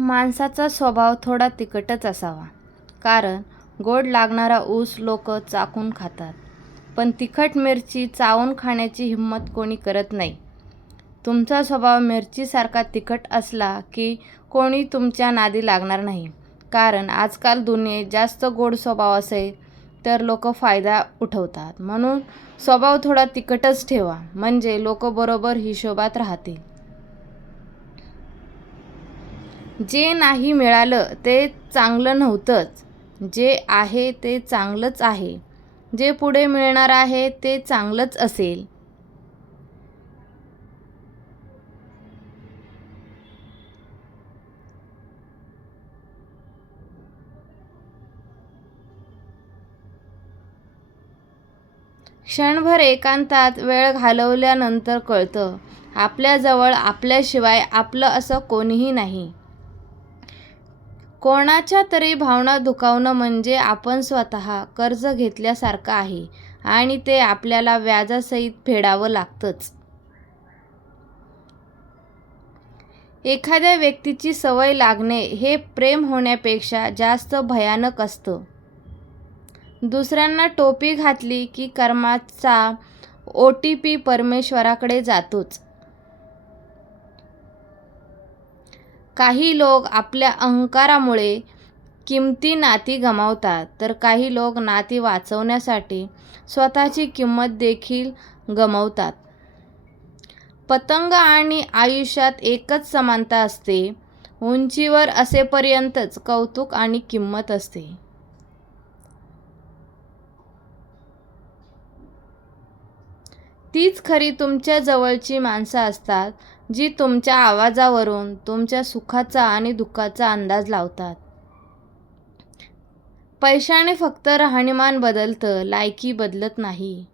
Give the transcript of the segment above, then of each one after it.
माणसाचा स्वभाव थोडा तिखटच असावा. कारण गोड लागणारा ऊस लोक चाकून खातात. पण तिखट मिरची चावून खाण्याची हिंमत कोणी करत नाही. तुमचा स्वभाव मिरचीसारखा तिखट असला की कोणी तुमच्या नादी लागणार नाही. कारण आजकाल दुनियेत जास्त गोड स्वभाव असेल तर लोक फायदा उठवतात. म्हणून स्वभाव थोडा तिखटच ठेवा. म्हणजे लोक बरोबर हिशोबात राहतील. जे नाही मिळालं ते चांगलं नव्हतंच. जे आहे ते चांगलंच आहे. जे पुढे मिळणार आहे ते चांगलंच असेल. क्षणभर एकांतात वेळ घालवल्यानंतर कळतं आपल्याजवळ आपल्याशिवाय आपलं असं कोणीही नाही. कोणाच्या तरी भावना दुखावणं म्हणजे आपण स्वतः कर्ज घेतल्यासारखं आहे आणि ते आपल्याला व्याजासहित फेडावं लागतंच. एखाद्या व्यक्तीची सवय लागणे हे प्रेम होण्यापेक्षा जास्त भयानक असतं. दुसऱ्यांना टोपी घातली की कर्माचा ओ टी पी परमेश्वराकडे जातोच. काही लोक आपल्या अहंकारामुळे किमती नाती गमावतात तर काही लोक नाती वाचवण्यासाठी स्वतःची किंमत देखील गमावतात. पतंग आणि आयुष्यात एकच समानता असते उंचीवर असेपर्यंतच कौतुक आणि किंमत असते. तीच खरी तुमच्या जवळची माणसं असतात जी तुमच्या आवाजावरून तुमच्या सुखाचा आणि दुःखाचा अंदाज लावतात. पैशाने फक्त राहणीमान बदलतं लायकी बदलत नाही.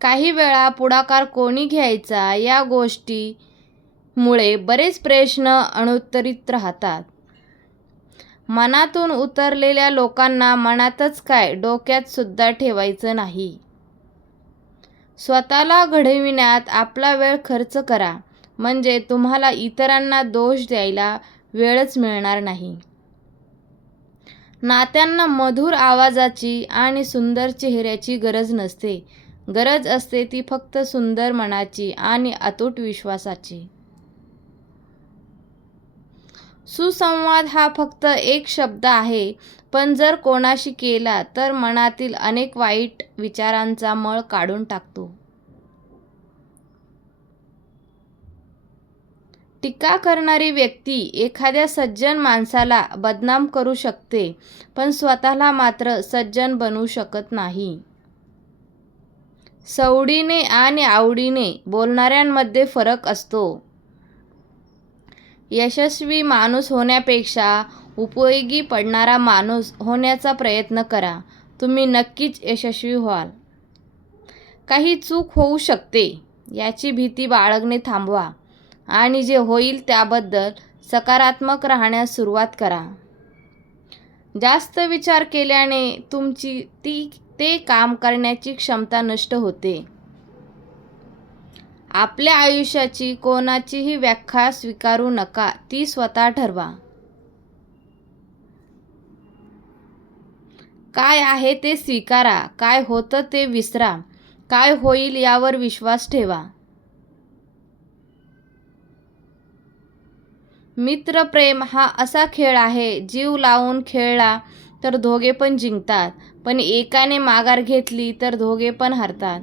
काही वेळा पुढाकार कोणी घ्यायचा या गोष्टीमुळे बरेच प्रश्न अनुत्तरित राहतात. मनातून उतरलेल्या लोकांना मनातच काय डोक्यात सुद्धा ठेवायचं नाही. स्वतःला घडविण्यात आपला वेळ खर्च करा. म्हणजे तुम्हाला इतरांना दोष द्यायला वेळच मिळणार नाही. नात्यांना मधुर आवाजाची आणि सुंदर चेहऱ्याची गरज नसते. गरज असते ती फक्त सुंदर मनाची आणि अतूट विश्वासाची. सुसंवाद हा फक्त एक शब्द आहे. पण जर कोणाशी केला तर मनातील अनेक वाईट विचारांचा मळ काढून टाकतो. टीका करणारी व्यक्ती एखाद्या सज्जन माणसाला बदनाम करू शकते पण स्वतःला मात्र सज्जन बनवू शकत नाही. सवडीने आणि आवडीने बोलणाऱ्यांमध्ये फरक असतो. यशस्वी माणूस होण्यापेक्षा उपयोगी पडणारा माणूस होण्याचा प्रयत्न करा. तुम्ही नक्कीच यशस्वी व्हाल. काही चूक होऊ शकते याची भीती बाळगणे थांबवा आणि जे होईल त्याबद्दल सकारात्मक राहण्यास सुरुवात करा. जास्त विचार केल्याने तुमची ती ते काम करण्याची क्षमता नष्ट होते. आपल्या आयुष्याची कोणाचीही व्याख्या स्वीकारू नका. ती स्वतः ठरवा. काय आहे ते स्वीकारा. काय होतं ते विसरा. काय होईल यावर विश्वास ठेवा. मित्रप्रेम हा असा खेळ आहे जीव लावून खेळला तर दोघे पण जिंकतात पण एकाने माघार घेतली तर दोघे पण हरतात.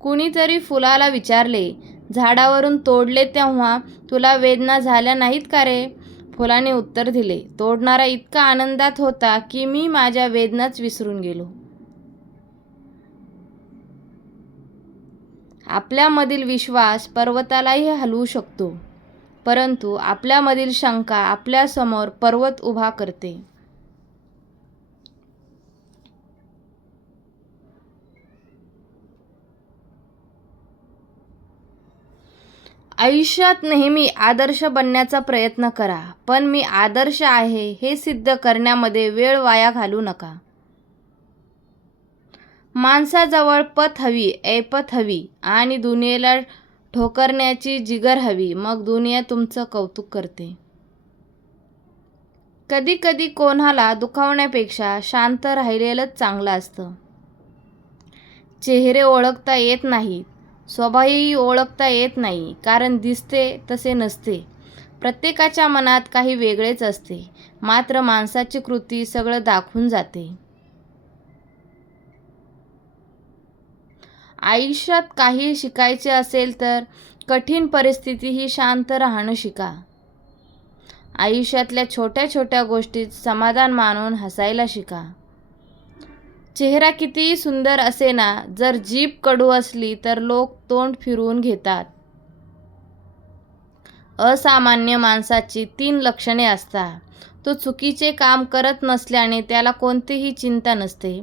कुणीतरी फुलाला विचारले झाडावरून तोडले तेव्हा तुला वेदना झाल्या नाहीत का रे? फुलाने उत्तर दिले तोडणारा इतका आनंदात होता की मी माझ्या वेदनाच विसरून गेलो. आपल्यामधील विश्वास पर्वतालाही हलवू शकतो परंतु आपल्यामधील शंका आपल्यासमोर पर्वत उभा करते. आयुष्यात नेहमी आदर्श बनण्याचा प्रयत्न करा पण मी आदर्श आहे हे सिद्ध करण्यामध्ये वेळ वाया घालू नका. माणसाजवळ पत हवी ऐपत हवी आणि दुनियेला ठोकरण्याची जिगर हवी मग दुनिया तुमचं कौतुक करते. कधी कधी कोणाला दुखावण्यापेक्षा शांत राहिलेलंच चांगलं असतं. चेहरे ओळखता येत नाहीत. स्वभावही ओळखता येत नाही कारण दिसते तसे नसते. प्रत्येकाच्या मनात काही वेगळेच असते. मात्र माणसाची कृती सगळं दाखवून जाते. आयुष्यात काही शिकायचे असेल तर कठीण परिस्थितीही शांत राहणं शिका. आयुष्यातल्या छोट्या छोट्या गोष्टीत समाधान मानून हसायला शिका. चेहरा कितीही सुंदर असे ना जर जीभ कडू असली तर लोक तोंड फिरवून घेतात. असामान्य माणसाची तीन लक्षणे असतात. तो चुकीचे काम करत नसल्याने त्याला कोणतीही चिंता नसते.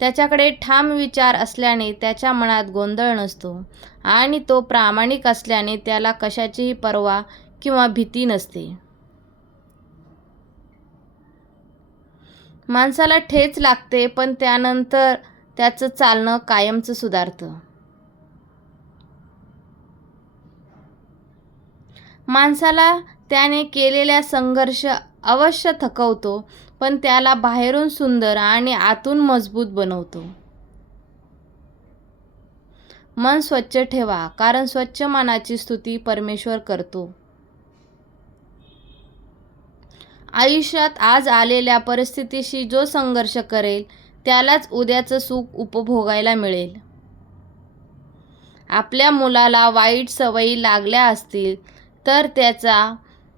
त्याच्याकडे ठाम विचार असल्याने त्याच्या मनात गोंधळ नसतो आणि तो प्रामाणिक असल्याने त्याला कशाचीही पर्वा किंवा भीती नसते. माणसाला ठेच लागते पण त्यानंतर त्याचं चालणं कायमचं सुधारतं. माणसाला त्याने केलेल्या संघर्ष अवश्य थकवतो पण त्याला बाहेरून सुंदर आणि आतून मजबूत बनवतो. मन स्वच्छ ठेवा कारण स्वच्छ मनाची स्तुती परमेश्वर करतो. आयुष्यात आज आलेल्या परिस्थितीशी जो संघर्ष करेल त्यालाच उद्याचं सुख उपभोगायला मिळेल. आपल्या मुलाला वाईट सवयी लागल्या असतील तर त्याचा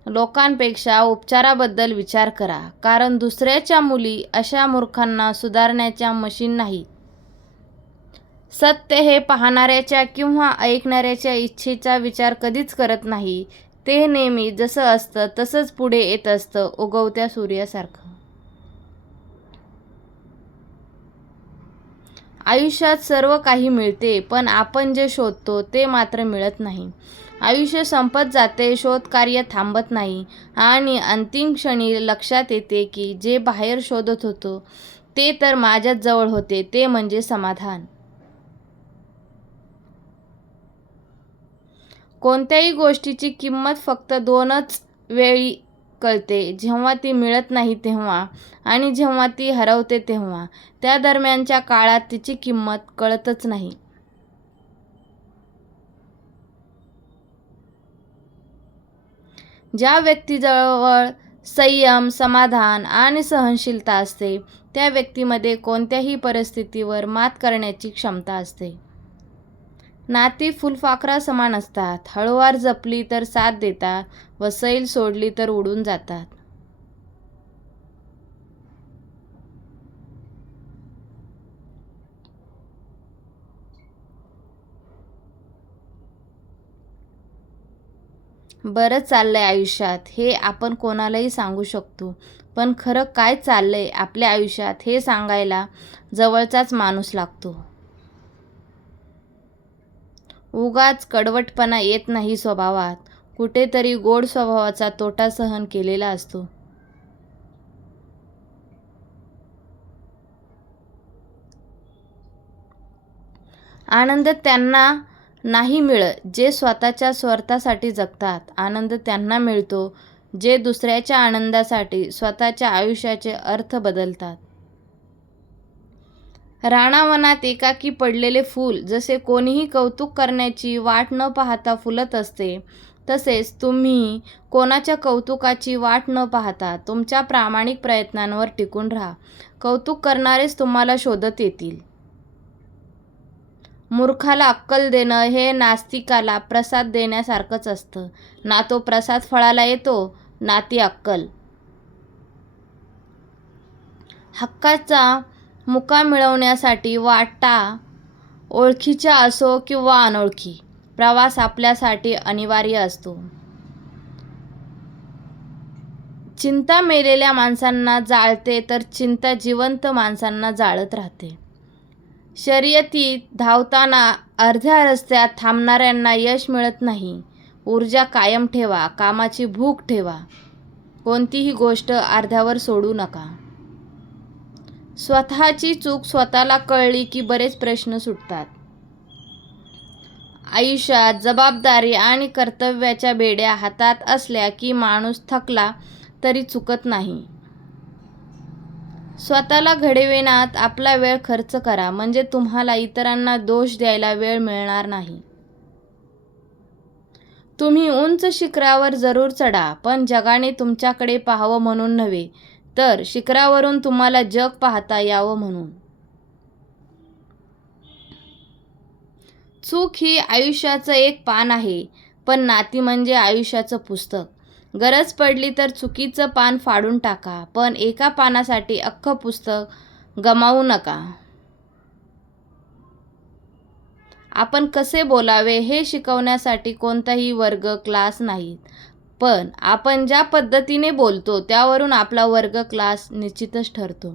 लोकांपेक्षा उपचाराबद्दल विचार करा. कारण दुसऱ्याच्या मुली अशा मूर्खांना सुधारण्याच्या मशीन नाही सत्य हे पाहणाऱ्याच्या किंवा ऐकणाऱ्याच्या इच्छेचा विचार कधीच करत नाही. ते नेहमी जसं असतं तसंच पुढे येत असतं उगवत्या सूर्यासारखं. आयुष्यात सर्व काही मिळते पण आपण जे शोधतो ते मात्र मिळत नाही. आयुष्य संपत जाते शोधकार्य थांबत नाही. आणि अंतिम क्षणी लक्षात येते की जे बाहेर शोधत होतो ते तर माझ्याच जवळ होते ते म्हणजे समाधान. कोणत्याही गोष्टीची किंमत फक्त दोनच वेळी कळते. जेव्हा ती मिळत नाही तेव्हा आणि जेव्हा ती हरवते तेव्हा. त्या दरम्यानच्या काळात तिची किंमत कळतच नाही. ज्या व्यक्तीजवळ संयम समाधान आणि सहनशीलता असते त्या व्यक्तीमध्ये कोणत्याही परिस्थितीवर मात करण्याची क्षमता असते. नाती फुलपाखरा समान असतात. हळूवार जपली तर साथ देतात. व सैल सोडली तर उडून जातात. बरं चाललंय आयुष्यात. हे आपण कोणालाही सांगू शकतो. पण खरं काय चाललंय आपल्या आयुष्यात हे सांगायला जवळचाच माणूस लागतो. उगाच कडवटपणा येत नाही स्वभावात. कुठेतरी गोड स्वभावाचा तोटा सहन केलेला असतो. आनंद त्यांना नाही मिळत जे स्वतःच्या स्वार्थासाठी जगतात. आनंद त्यांना मिळतो जे दुसऱ्याच्या आनंदासाठी स्वतःच्या आयुष्याचे अर्थ बदलतात. राणावनात एकाकी पडलेले फूल जसे कोणीही कौतुक करण्याची वाट न पाहता फुलत असते तसेच तुम्ही कोणाच्या कौतुकाची वाट न पाहता तुमच्या प्रामाणिक प्रयत्नांवर टिकून राहा. कौतुक करणारेच तुम्हाला शोधत येतील. मूर्खाला अक्कल देणं हे नास्तिकाला प्रसाद देण्यासारखंच असतं. ना तो प्रसाद फळाला येतो ना ती अक्कल. हक्काचा मुका मिळवण्यासाठी वाटा ओळखीचा असो किंवा अनोळखी प्रवास आपल्यासाठी अनिवार्य असतो. चिंता मेलेल्या माणसांना जाळते तर चिंता जिवंत माणसांना जाळत राहते. शर्यतीत धावताना अर्ध्या रस्त्यात थांबणाऱ्यांना यश मिळत नाही. ऊर्जा कायम ठेवा कामाची भूक ठेवा. कोणतीही गोष्ट अर्ध्यावर सोडू नका. स्वतःची चूक स्वतःला कळली की बरेच प्रश्न सुटतात. आयुष्यात जबाबदारी आणि कर्तव्याच्या बेड्या हातात असल्या की माणूस थकला तरी चुकत नाही. स्वतःला घडविण्यात आपला वेळ खर्च करा म्हणजे तुम्हाला इतरांना दोष द्यायला वेळ मिळणार नाही. तुम्ही उंच शिखरावर जरूर चढा पण जगाने तुमच्याकडे पाहावं म्हणून नव्हे तर शिखरावरून तुम्हाला जग पाहता यावं म्हणून. चूक ही आयुष्याचं एक पान आहे पण नाती म्हणजे आयुष्याचं पुस्तक. गरज पडली तर चुकीचं पान फाडून टाका पण एका पानासाठी अख्खं पुस्तक गमावू नका. आपण कसे बोलावे हे शिकवण्यासाठी कोणताही वर्ग क्लास नाहीत. पण आपण ज्या पद्धतीने बोलतो त्यावरून आपला वर्ग क्लास निश्चितच ठरतो.